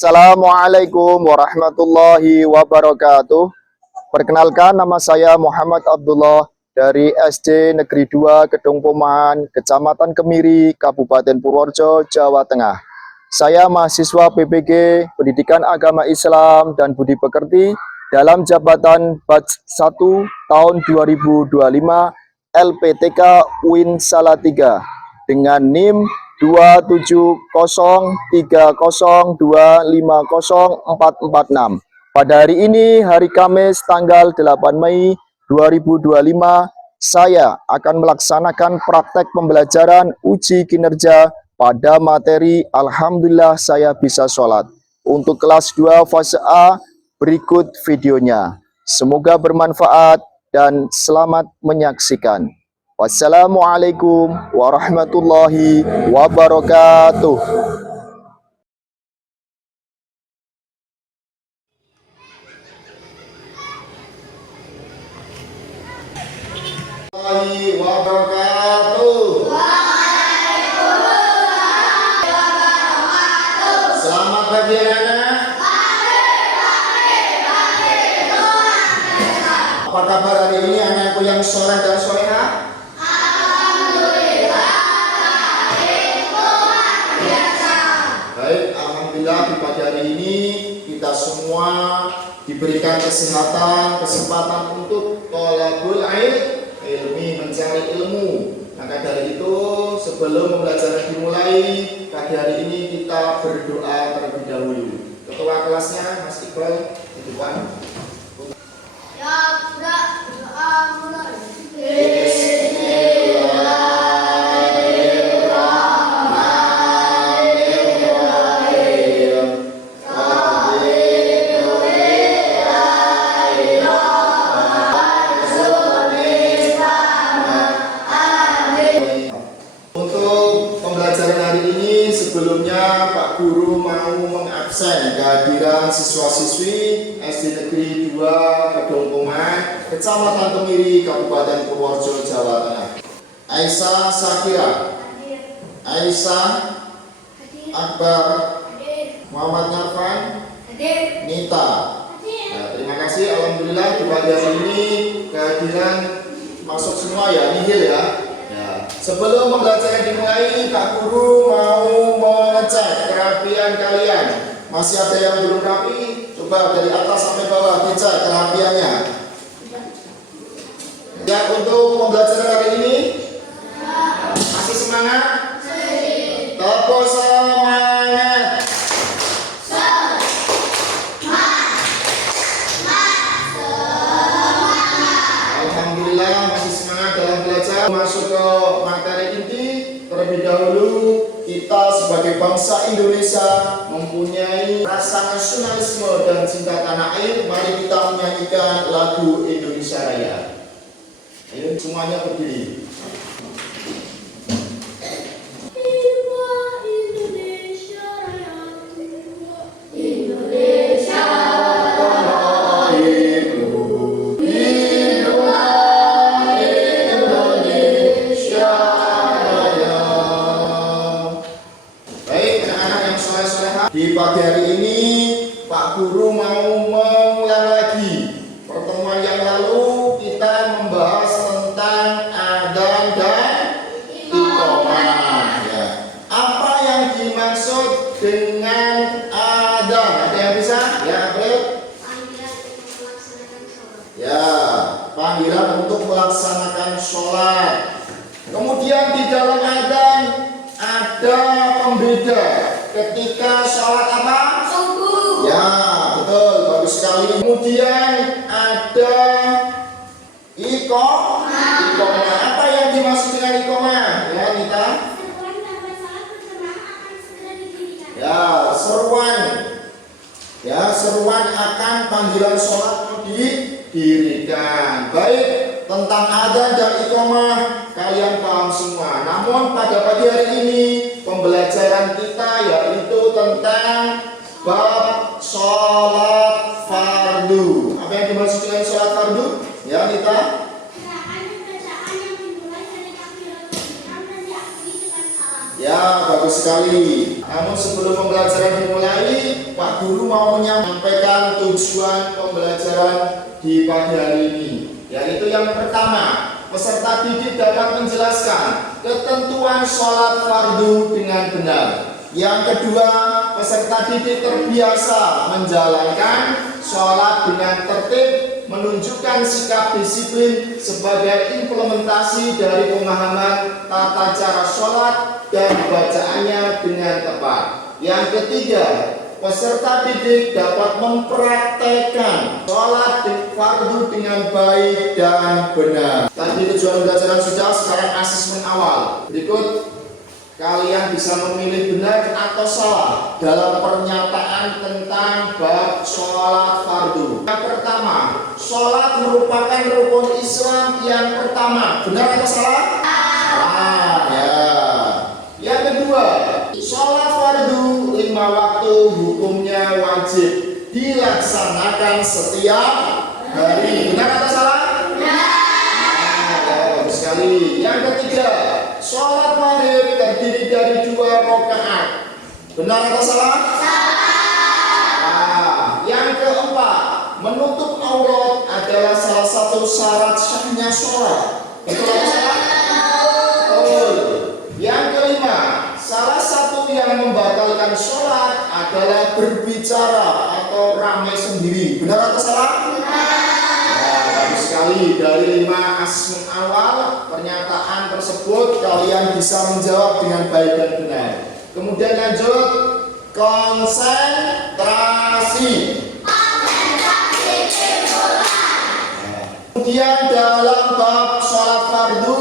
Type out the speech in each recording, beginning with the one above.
Assalamualaikum warahmatullahi wabarakatuh. Perkenalkan, nama saya Muhammad Abdullah dari SD Negeri 2 Gedung Pomahan, Kecamatan Kemiri, Kabupaten Purworejo, Jawa Tengah. Saya mahasiswa PPG Pendidikan Agama Islam dan Budi Pekerti dalam jabatan Batch 1 tahun 2025 LPTK UIN Salatiga dengan NIM 27030250446. Pada hari ini, hari Kamis tanggal 8 Mei 2025, saya akan melaksanakan praktek pembelajaran uji kinerja pada materi Alhamdulillah Saya Bisa Sholat. Untuk kelas 2 fase A, berikut videonya. Semoga bermanfaat dan selamat menyaksikan. Wassalamualaikum warahmatullahi wabarakatuh. Selamat pagi anak-anak. Apa kabar hari ini anakku yang soleh dan soleha? Baik, alhamdulillah di pagi hari ini kita semua diberikan kesehatan, kesempatan untuk thalabul ilmi, mencari ilmu. Maka dari itu, sebelum pembelajaran dimulai, pagi hari ini kita berdoa terlebih dahulu. Ketua kelasnya Mas Iqbal di depan. Ya, sudah doa mulai. Sebelumnya Pak Guru mau mengabsen kehadiran siswa-siswi SD Negeri 2 Gedung Pomahan, Kecamatan Kemiri, Kabupaten Purworejo, Jawa Tengah. Aisyah Sakira, Aisyah Akbar, Muhammad Nyarfan, Nita. Nah, terima kasih. Alhamdulillah di pagi hari ini kehadiran masuk semua ya, nihil ya. Sebelum pembelajaran dimulai, Pak Guru mau mengecek kerapian kalian. Masih ada yang belum rapi? Coba dari atas sampai bawah dicek kerapiannya. Ya, untuk pembelajaran hari ini masih semangat? Tepuk semangat. Alhamdulillah masih semangat dalam belajar. Masuk ke materi inti. Terlebih dahulu, kita sebagai bangsa Indonesia mempunyai rasa nasionalisme dan cinta tanah air. Mari kita menyanyikan lagu Indonesia Raya. Ayo semuanya berdiri. Di pagi hari ini Pak Guru mau mengulang lagi pertemuan yang lalu. Kita membahas tentang adzan dan iqamah ya. Apa yang dimaksud dengan adzan? Ada yang bisa? Ya, April? Ya, panggilan untuk melaksanakan sholat. Kemudian di dalam adzan ada pembeda. Ketika sholat apa? Subuh. Ya, betul, bagus sekali. Kemudian ada iqamah. Apa yang dimaksud dengan iqamah? Ya, Nita. Ya, seruan. Ya, seruan akan panggilan sholat didirikan. Baik, tentang adzan dan iqamah kalian paham semua. Namun pada pagi hari ini pembelajaran kita yaitu tentang bab sholat fardu. Apa yang dimaksud dengan sholat fardu? Ya, Nita. Ya, bagus sekali. Namun sebelum pembelajaran dimulai, Pak Guru mau menyampaikan tujuan pembelajaran di pagi hari ini. Yaitu yang pertama, peserta didik dapat menjelaskan ketentuan sholat fardu dengan benar. Yang kedua, peserta didik terbiasa menjalankan sholat dengan tertib, menunjukkan sikap disiplin sebagai implementasi dari pemahaman tata cara sholat dan bacaannya dengan tepat. Yang ketiga, peserta didik dapat mempraktekkan sholat fardu dengan baik dan benar. Tadi tujuan pembelajaran sudah, sekarang asesmen awal. Berikut kalian bisa memilih benar atau salah dalam pernyataan tentang bab sholat fardu. Yang pertama, sholat merupakan rukun Islam yang pertama. Benar atau salah? Salah. Ya. Yang kedua, sholat fardu 5 waktu hukumnya wajib dilaksanakan setiap hari. Benar atau salah? Bagus sekali. Yang ketiga, sholat maghrib terdiri dari 2 rakaat. Benar atau salah? Salah. Yang keempat, menutup aurat adalah salah satu syarat sahnya sholat. Betul atau salah? Betul. Yang kelima, salah satu yang membatalkan sholat adalah berbicara atau ramai sendiri. Benar atau salah? Sekali dari 5 asesmen awal, pernyataan tersebut kalian bisa menjawab dengan baik dan benar. Kemudian lanjut, konsentrasi. Kemudian dalam bab sholat fardu,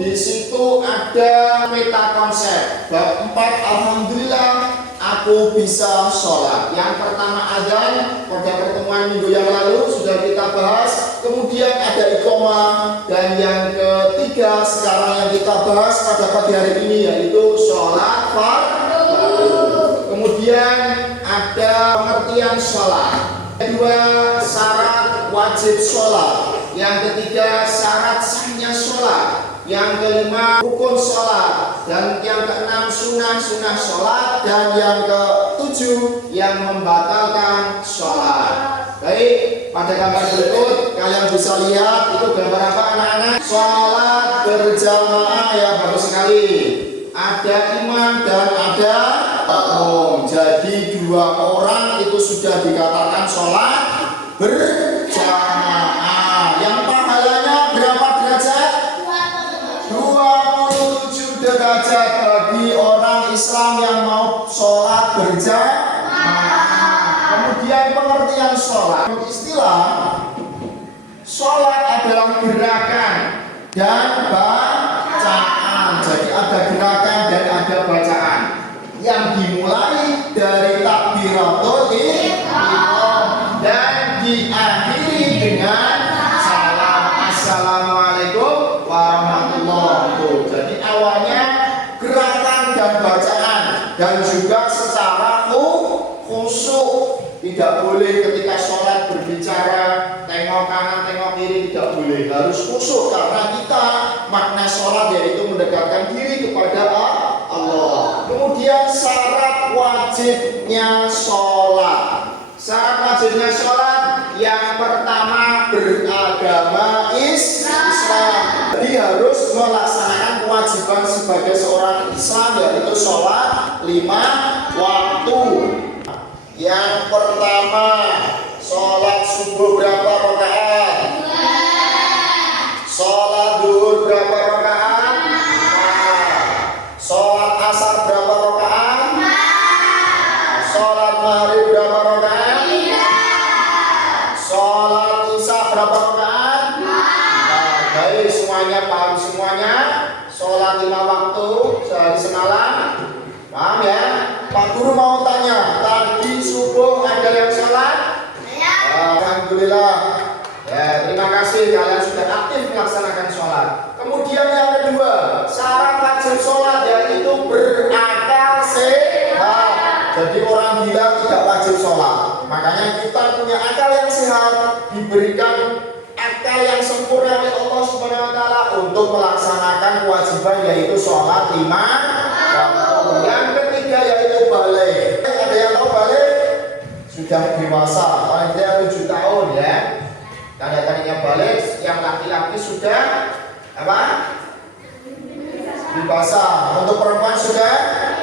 di situ ada peta konsep. Bab 4, alhamdulillah aku bisa sholat. Yang pertama adzan, pada pertemuan minggu yang lalu sudah kita bahas. Kemudian ada iqamah, dan yang ketiga sekarang yang kita bahas pada pagi hari ini yaitu sholat fardu. Kemudian ada pengertian sholat. Kedua, syarat wajib sholat. Yang ketiga, syarat sahnya sholat. Yang kelima, rukun sholat. Dan yang keenam, sunnah sholat. Dan yang ketujuh, yang membatalkan sholat. Baik, pada gambar berikut kalian bisa lihat itu gambar apa anak-anak? Sholat berjamaah, ya bagus sekali. Ada imam dan ada makmum. Jadi 2 orang itu sudah dikatakan sholat berjamaah. Yang pahalanya berapa derajat? 27 derajat bagi orang Islam yang mau sholat berjamaah. Kemudian pengertian sholat. Istilah sholat adalah gerakan dan bacaan. Jadi ada gerakan dan ada bacaan yang dimulai dari takbiratul ihram dan diakhiri dengan salam assalamualaikum warahmatullahi wabarakatuh. Jadi awalnya gerakan dan bacaan dan juga secara khusyuk. Tidak boleh ketika sholat berbicara tengok kanan tengok kiri, tidak boleh, harus khusyuk karena kita makna sholat yaitu mendekatkan diri kepada Allah. Kemudian syarat wajibnya sholat. Syarat wajibnya sholat yang pertama beragama Islam. Jadi harus melaksanakan kewajiban sebagai seorang Islam yaitu sholat 5 waktu. Yang pertama, sholat subuh berapa rakaat? 2. Sholat duhur berapa rakaat? 4. Sholat asar berapa rakaat? 4. Sholat maghrib berapa rakaat? 3. Sholat isya berapa rakaat? 4. Baik, semuanya paham semuanya? Sholat 5 waktu sehari semalam, paham ya? Pak Guru mau tanya, tadi subuh ada yang sholat? Ya. Alhamdulillah. Ya, terima kasih kalian sudah aktif melaksanakan sholat. Kemudian yang kedua, syarat wajib sholat yaitu berakal sehat. Jadi orang gila tidak wajib sholat. Makanya kita punya akal yang sehat, diberikan akal yang sempurna oleh Allah Subhanahu wa taala untuk melaksanakan kewajiban yaitu sholat 5 waktu. Yang ketiga yaitu balik. Ada yang tahu balik? Sudah dewasa, paling tidak 7 tahun ya. Tanda-tandanya balik, yang laki-laki sudah apa? Dewasa. Untuk perempuan sudah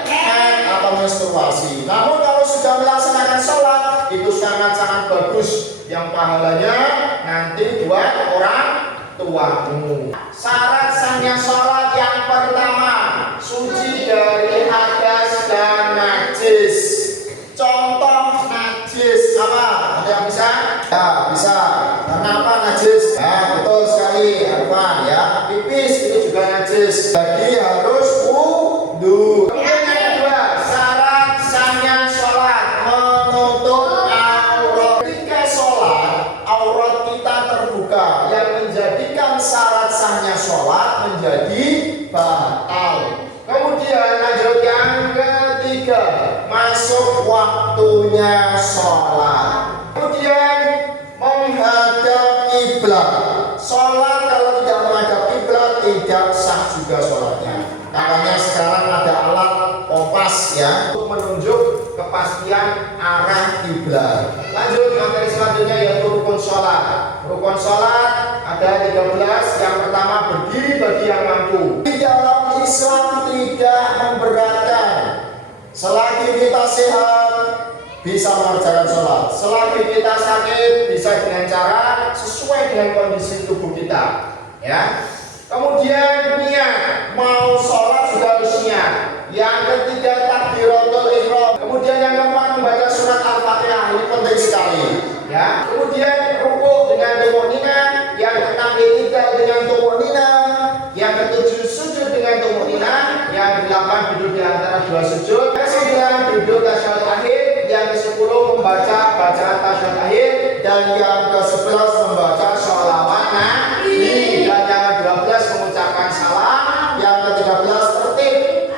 haid atau menstruasi. Namun kalau sudah melaksanakan sholat itu sangat-sangat bagus. Yang pahalanya nanti buat orang tuamu. Syarat sahnya sholat yang pertama, suci dari hadas dan najis. Contoh najis apa? Ada yang bisa? Ya bisa. Kenapa najis? Ya betul sekali, Arfan ya. Pipis itu juga najis. Jadi harus wudu. Kemudian yang kedua, syarat sahnya sholat menutup aurat. Ketika sholat, aurat kita terbuka, yang menjadikan syarat sahnya sholat menjadi batal. Kemudian lanjut yang ketiga, masuk waktunya sholat. Kemudian menghadap kiblat. Sholat kalau tidak menghadap kiblat tidak sah juga sholatnya. Makanya sekarang ada alat kompas ya untuk menunjuk kepastian arah kiblat. Lanjut materi selanjutnya yaitu rukun sholat. Rukun sholat ada 13. Yang pertama berdiri bagi yang mampu. Di dalam Islam tidak memberatkan. Selagi kita sehat bisa mengerjakan sholat. Selagi kita sakit bisa dengan cara sesuai dengan kondisi tubuh kita. Ya. Kemudian niat mau sholat juga harus niat. Yang ketiga takbiratul ihram. Kemudian yang keempat membaca surat Al-Fatihah, ini penting sekali. Ya. Kemudian rukuk dengan tumaninah. Yang keenam i'tidal dengan tumaninah. Yang ketujuh sujud dengan tumaninah. Yang kedelapan duduk di antara dua sujud. Yang kesembilan duduk tasyahud akhir. Yang ke-10 membaca bacaan tasyahud akhir. Dan yang ke-11 membaca sholawat nabi. Dan yang ke-12 mengucapkan salam. Yang ke-13 tertib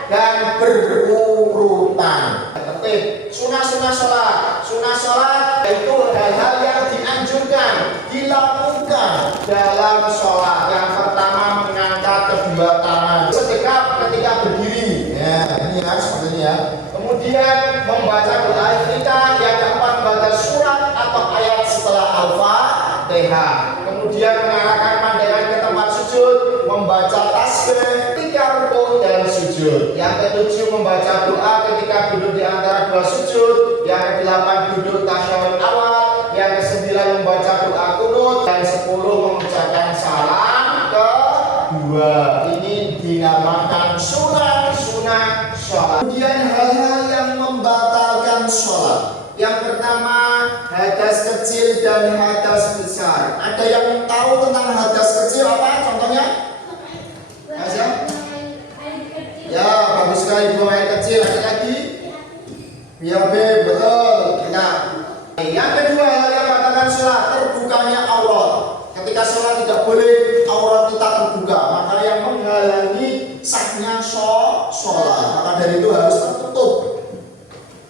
dan berurutan. Tertib. Sunah-sunah sholat. Sunah sholat itu hal-hal yang dianjurkan, dilakukan dalam sholat. Yang pertama mengangkat kedua tangan, sedekap ketika berdiri. Ya, ini ya seperti ini ya. Kemudian membaca doa iftitah. Yang keempat membaca surat atau ayat setelah Al-Fatihah. Kemudian mengarahkan pandangan ke tempat sujud, membaca tasbih ketika rukuk dan sujud. Yang ketujuh membaca doa ketika duduk di antara dua sujud. Yang kedelapan duduk tasyahud awal. Yang ke-9 membaca doa kunut. Dan 10 mengucapkan salam kedua. Ini dinamakan sunah-sunah sholat. Kemudian hal-hal yang membatalkan sholat. Yang pertama hadas kecil dan hadas besar. Ada yang tahu tentang hadas kecil apa? Contohnya? Aja? Ya bagus sekali, buang air kecil. Ada lagi? Ya betul. Nah, yang kedua hal yang membatalkan sholat, terbukanya aurat. Ketika sholat tidak boleh aurat kita terbuka, maka yang menghalangi sahnya sholat. Maka dari itu harus tertutup.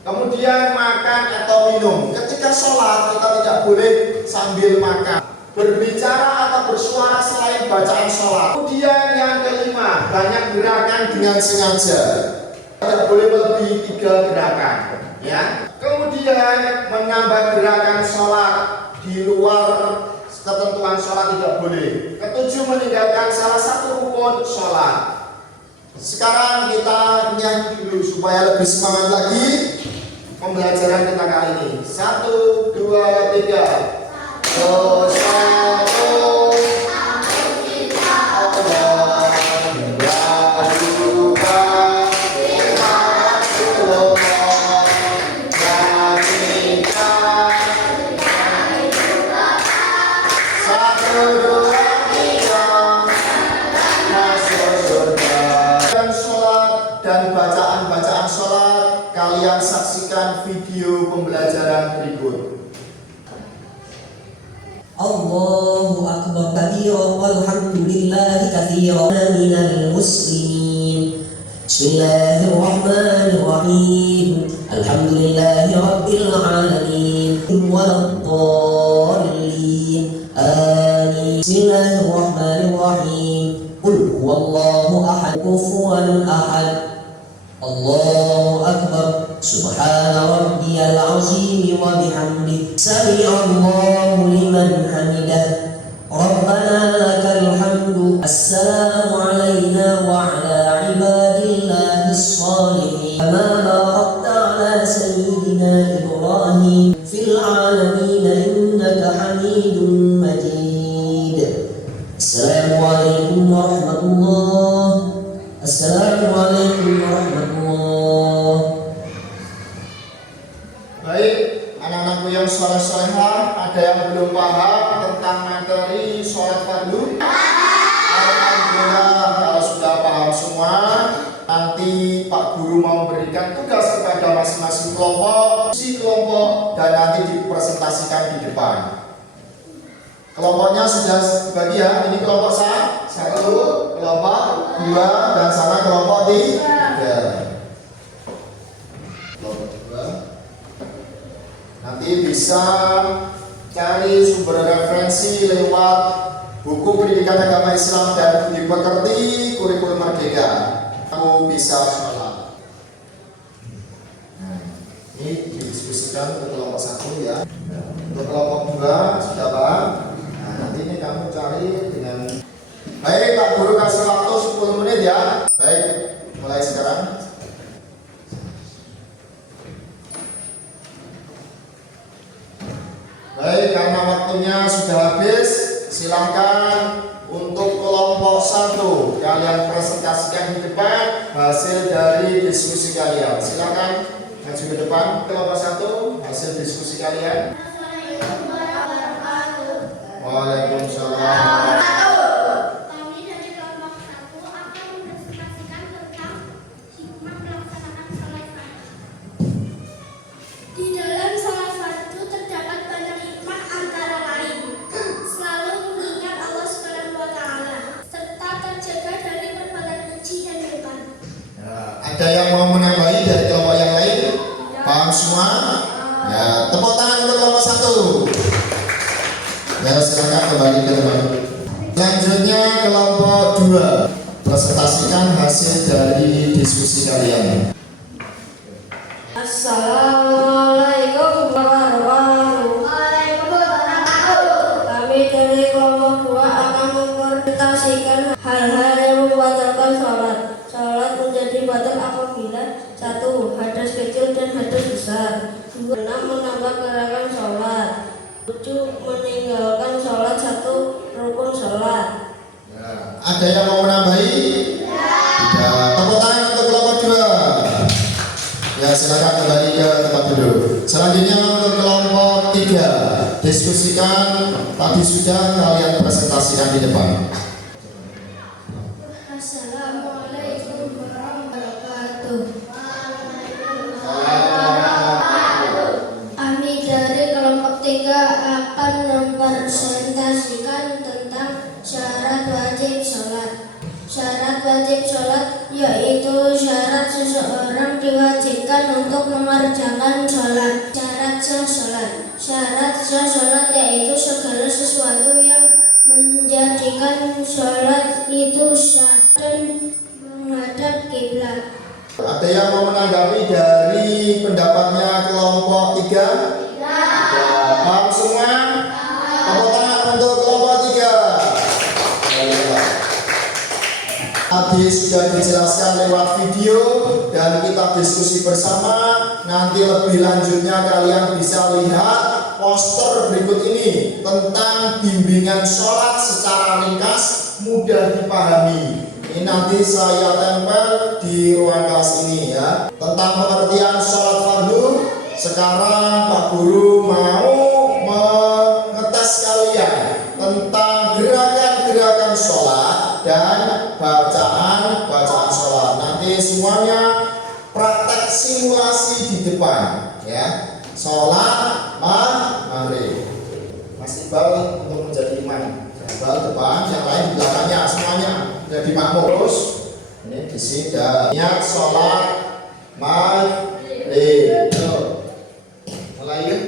Kemudian makan atau minum. Ketika sholat kita tidak boleh sambil makan, berbicara atau bersuara selain bacaan sholat. Kemudian yang kelima, banyak gerakan dengan sengaja. Tidak boleh melebihi 3 gerakan. Ya. Kemudian menambah gerakan sholat di luar ketentuan sholat tidak boleh. Ketujuh, meninggalkan salah satu rukun sholat. Sekarang kita nyanyi dulu supaya lebih semangat lagi pembelajaran kita kali ini. 1, 2, 3. Dan bacaan-bacaan sholat kalian saksikan video pembelajaran berikut. Allahu akbar kabira walhamdulillahi katsiran minal muslimin. Bismillahirrahmanirrahim. Alhamdulillahi rabbil alamin. Waladdallin. Amin. Bismillahirrahmanirrahim. Qul huwallahu ahad, kufuwan ahad. Allahu Akbar. Subhana rabbiyal azim wa bihamdi. Sami'allahu liman hamidah. Rabbana lakal hamdu. Assalamu alayna wa ala ibadillahis salihin. Kama barakta ala sayyidina Ibrahim fil alamin innaka Hamidum Majid. Assalamualaikum warahmatullahi. Assalamualaikum warahmatullahi. Baik, anak-anakku yang soleh-solehah, ada yang belum paham tentang materi sholat fardu? Alhamdulillah, kalau sudah paham semua, nanti Pak Guru mau memberikan tugas kepada masing-masing kelompok, dan nanti dipresentasikan di depan. Kelompoknya sudah dibagi ya, ini kelompok satu, kelompok 2, dan sana kelompok 3. Kelompok 2. Nanti bisa cari sumber referensi lewat buku pendidikan agama Islam dan dipekerti kurikulum Merdeka. Aku bisa sholat. Nah, ini didiskusikan untuk kelompok 1 ya. Untuk kelompok 2 sudah paham? Nah, nanti ini kamu cari dengan baik. Pak Guru kasih waktu 10 menit ya. Baik, mulai sekarang. Baik, karena waktunya sudah habis, silakan untuk kelompok 1 kalian presentasikan di depan hasil dari diskusi kalian. Silakan maju ke depan. Kelompok 1 hasil diskusi kalian. Assalamualaikum warahmatullahi wabarakatuh. Waalaikumsalam. Kami dari kelompok 1 akan mempresentasikan tentang hikmah pelaksanaan sholat fardu. Di dalam sholat fardu terdapat banyak hikmah, antara lain selalu mengingat Allah Subhanahu wa Ta'ala serta terjaga dari perbuatan keji dan mungkar. Ya, ada yang mau menambahi dari kelompok yang lain? Paham semua? Ya, tepuk tangan untuk kelompok 1. Ya, silakan kembali ke teman. Selanjutnya kelompok 2, presentasikan hasil dari diskusi kalian. Assalamualaikum warahmatullahi wabarakatuh. Kami dari kelompok 2 akan mempresentasikan hal-hal yang membatalkan sholat. Sholat menjadi batal apabila 1. Hadas kecil dan hadas besar. 2. Menambah gerakan sholat. 7. Meninggalkan sholat 1 rukun sholat. Ya, ada yang mau menambahi? Tidak. Tepuk tangan untuk kelompok 2. Ya, silakan kembali ke tempat duduk. Selanjutnya untuk kelompok 3, diskusikan tadi sudah kalian presentasikan di depan. Assalamualaikum warahmatullahi Kami dari kelompok 3 akan mempresentasikan tentang syarat wajib sholat. Syarat wajib sholat yaitu syarat seseorang diwajibkan untuk mengerjakan sholat. Syarat sah sholat. Syarat sah sholat yaitu segala sesuatu yang menjadikan sholat itu sah dan menghadap kiblat. Ada yang mau menanggapi dari pendapatnya kelompok 3? Ya, paham semua? Tepuk tangan untuk kelompok 3. Tadi sudah dijelaskan lewat video dan kita diskusi bersama. Nanti lebih lanjutnya kalian bisa lihat poster berikut ini tentang bimbingan sholat secara ringkas, mudah dipahami. Ini nanti saya tempel di ruang kelas ini ya. Tentang pengertian sholat fardu, sekarang Pak Guru mau mengetes kalian tentang gerakan-gerakan sholat dan bacaan sholat. Nanti semuanya praktek simulasi di depan ya. Sholat maghrib. Mas Iqbal untuk menjadi imam. Iqbal depan, yang lain di belakangnya semuanya jadi makmum. Terus ini di sini niat sholat maghrib. Mulai yuk.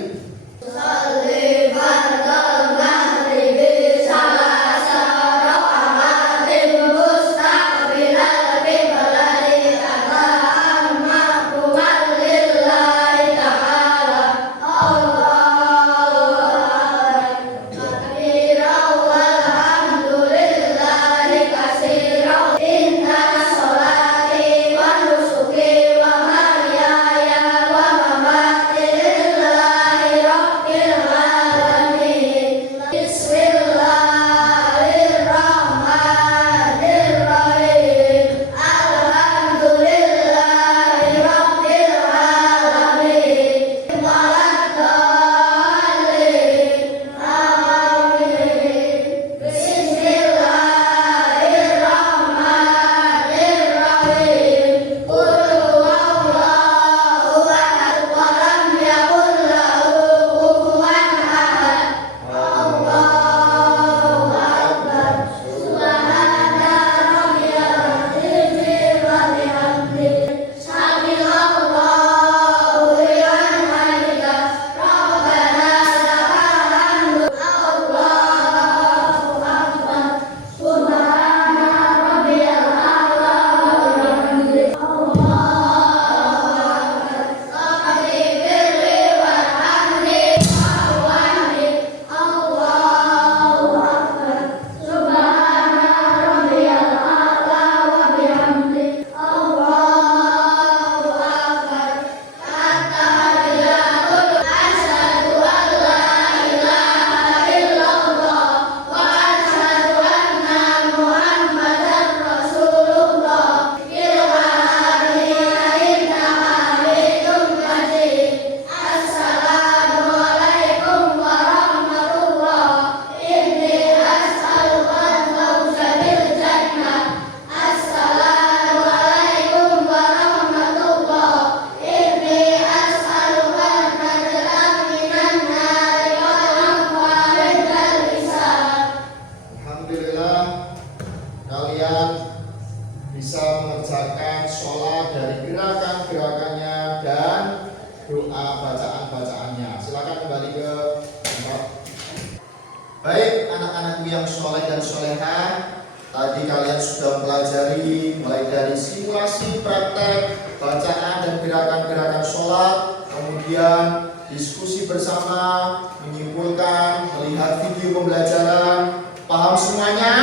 yang soleh dan solehah. Tadi kalian sudah mempelajari mulai dari simulasi, praktek, bacaan dan gerakan-gerakan sholat, kemudian diskusi bersama, menyimpulkan, melihat video pembelajaran. Paham semuanya?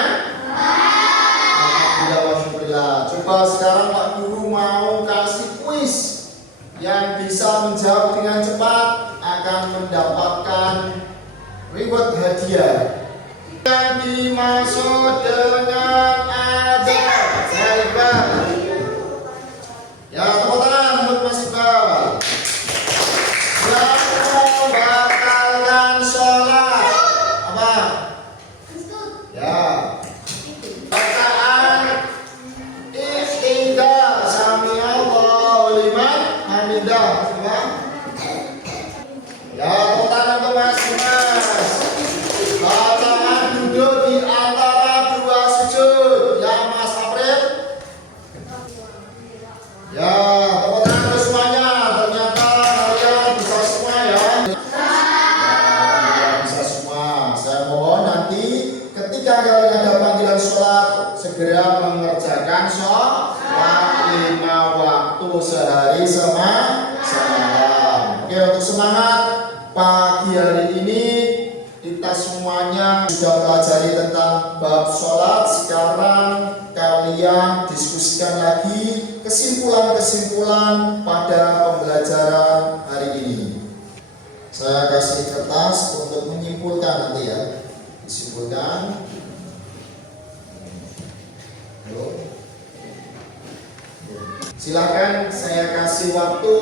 Alhamdulillah. Coba sekarang Pak Guru mau kasih kuis. Yang bisa menjawab dengan cepat akan mendapatkan reward hadiah. Yang dimaksud dengan ada Iqbal. Ya, tepuk tangan untuk Mas Iqbal. Yang membatalkan sholat apa? Ya. Bacaan iftidal sami Allahu liman hamidah. Ya, tepuk tangan untuk Mas Dimas. Bacaan duduk di antara dua sujud. Ya, Mas April. Ya, tepuk tangan untuk semuanya. Ternyata kalian bisa semua ya. Ya, bisa semua. Saya mohon nanti ketika kalian ada panggilan sholat, segera mengerjakan sholat 5 waktu sehari semalam. Oke, untuk semangat pagi hari ini kita semuanya sudah pelajari tentang bab sholat. Sekarang kalian diskusikan lagi kesimpulan-kesimpulan pada pembelajaran hari ini. Saya kasih kertas untuk menyimpulkan nanti ya. Disimpulkan. Halo. Silakan saya kasih waktu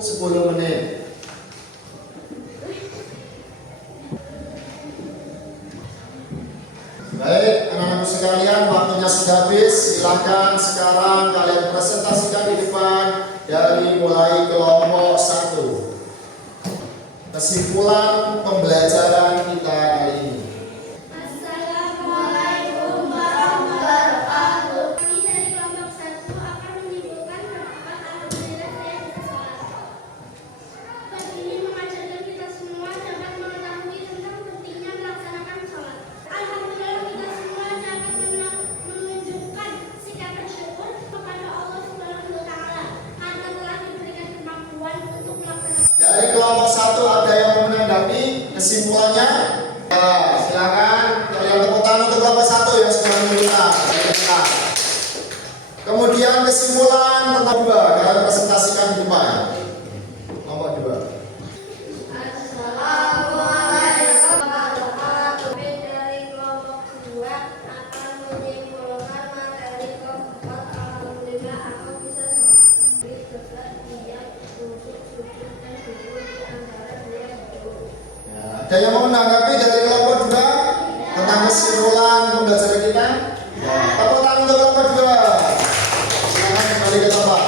10 menit. Baik, anak-anakku sekalian, waktunya sudah habis. Silakan sekarang kalian presentasikan di depan dari mulai kelompok 1. Kesimpulan pembelajaran kita kali ini. Assalamualaikum warahmatullahi wabarakatuh. Kami dari kelompok 1 akan menyimpulkan kenapa alhamdulillah saya bisa sholat. Bab ini mengajarkan kita semua dapat mengetahui tentang pentingnya melaksanakan sholat. Alhamdulillah kita semua dapat menunjukkan sikap bersyukur kepada Allah Subhanahu wa Ta'ala karena telah diberikan kemampuan untuk melaksanakan. Dari kelompok 1 ada yang mau menanggapi kesimpulannya? Ya, silakan kalian tepuk tangan untuk kelompok 1 yang sudah menunjukkan. Kemudian kesimpulan tentang 2, kalian presentasikan di depan. Kelompok 2. Assalamualaikum warahmatullahi wabarakatuh. Kami dari kelompok 2 akan menyimpulkan materi keempat. Alhamdulillah aku bisa sholat. Juga dia duduk, sujud dan duduk di antara dua sujud. Ya, ada yang mau menanggapi dari kelompok 2 tentang kesimpulan pembelajaran kita? Ya, tepuk tangan untuk kelompok 2. Silakan kembali ke tempat.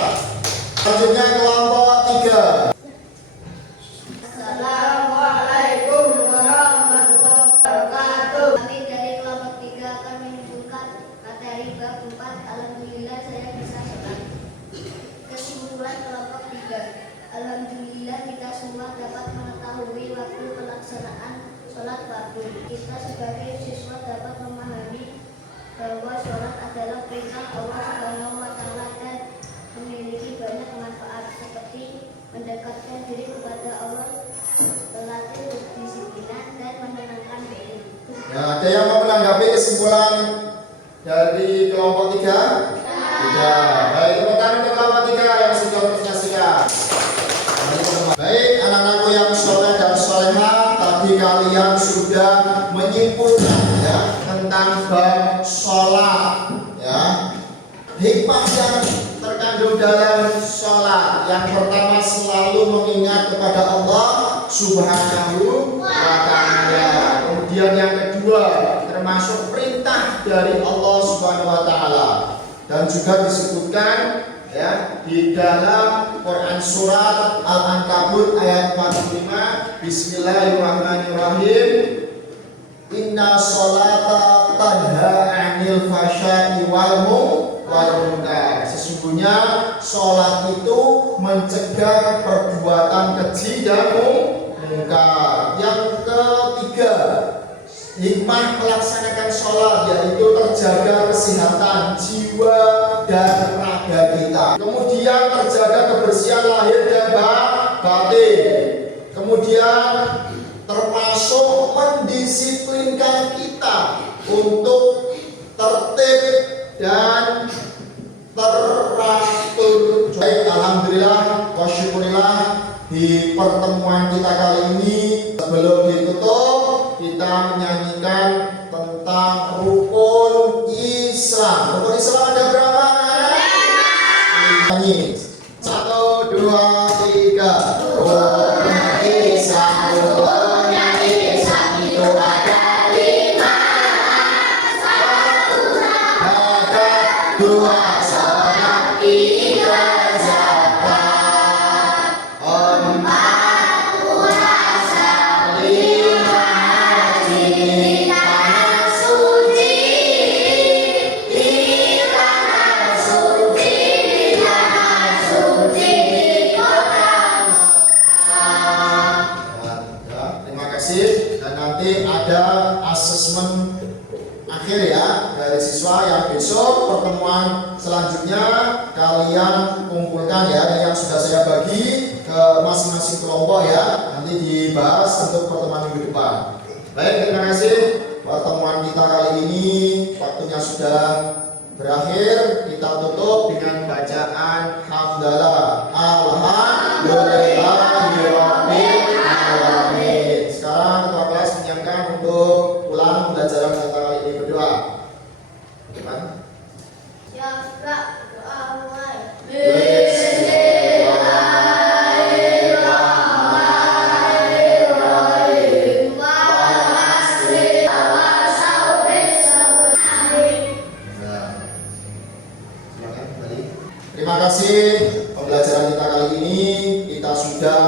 Selanjutnya kelompok 3. Assalamualaikum warahmatullahi wabarakatuh. Kami dari kelompok 3 akan menyimpulkan materi bab 4. Alhamdulillah saya bisa sholat. Kesimpulan kelompok 3. Alhamdulillah kita semua dapat mengetahui waktu pelaksanaan sholat fardu. Kita sebagai siswa dapat memahami bahwa sholat adalah perintah Allah Subhanahu wa Ta'ala dan memiliki banyak manfaat seperti mendekatkan diri kepada Allah, melatih kedisiplinan dan menenangkan diri. Ya, ada yang mau menanggapi kesimpulan dari kelompok 3? Tidak. Baik, tepuk tangan untuk kelompok 3 yang sudah presentasikan. Baik, anak-anakku yang soleh dan solehah, tadi kalian sudah menyimpulkan ya tentang bab sholat ya. Hikmah yang terkandung dalam sholat, yang pertama selalu mengingat kepada Allah Subhanahu wa Ta'ala. Kemudian yang kedua termasuk perintah dari Allah Subhanahu wa Ta'ala, dan juga disebutkan ya di dalam Quran surat Al-Ankabut ayat 45. Bismillahirrahmanirrahim. Inna sholata tanha 'anil fahsya'i wal munkar. Sesungguhnya sholat itu mencegah perbuatan keji dan mungkar. Yang ketiga, Hikmah melaksanakan sholat yaitu terjaga kesehatan jiwa dan raga kita. Kemudian terjaga kebersihan lahir dan batin. Kemudian termasuk mendisiplinkan kita untuk tertib dan teratur. Baik, alhamdulillah wa syukurillah di pertemuan kita kali ini sebelum ditutup kita menyanyikan tentang rukun Islam. Rukun Islam ada berapa? Nyanyi. 1, 2, 3. Rukun Islam, rukunnya Islam itu ada 5. 1, 2, sholat, 3 zakat, 4 puasa, 5 haji di tanah suci, di tanah suci, di tanah suci di kota Mekah. Ya, terima kasih. Dan nanti ada asesmen akhir ya dari siswa yang besok pertemuan selanjutnya kalian kumpulkan ya yang sudah saya bagi ke masing-masing kelompok ya, nanti dibahas untuk pertemuan minggu depan. Baik, terima kasih. Pertemuan kita kali ini waktunya sudah berakhir. Kita tutup dengan bacaan hamdalah. Alhamdulillahirabbil alamin. Sekarang ketua kelas menyiapkan untuk ulang pembelajaran kita kali ini. Berdoa. Bagaimana? Yaqra doa mulai. Bismillahirrahmanirrahim. Wa asri wa sawbis sab'in. Silakan kembali. Terima kasih pembelajaran kita kali ini kita sudah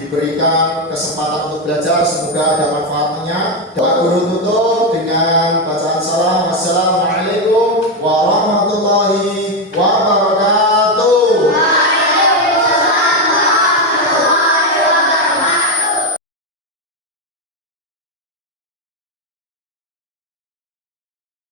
diberikan kesempatan untuk belajar, semoga ada manfaatnya. Pak Guru tutup.